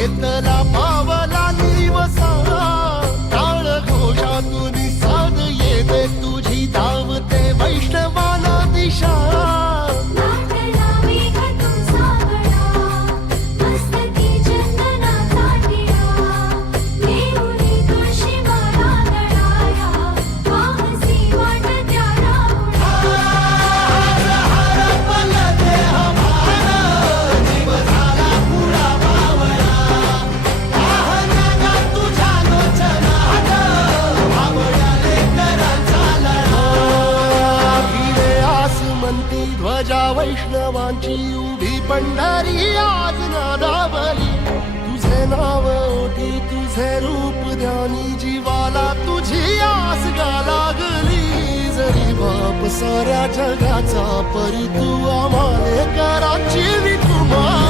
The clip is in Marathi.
येतला पावला दिवसा टाळ घोषातून साध येते तुझी धावते वैष्णवाला दिशा ध्वजा वैष्णवांची उभी पंढरी आज नादावली तुझे नाव ओटी तुझे रूप ध्यानी जीवाला तुझी आस गा लागली जरी बाप साऱ्या जगाचा परी तू आम्हाले कराची विठुमा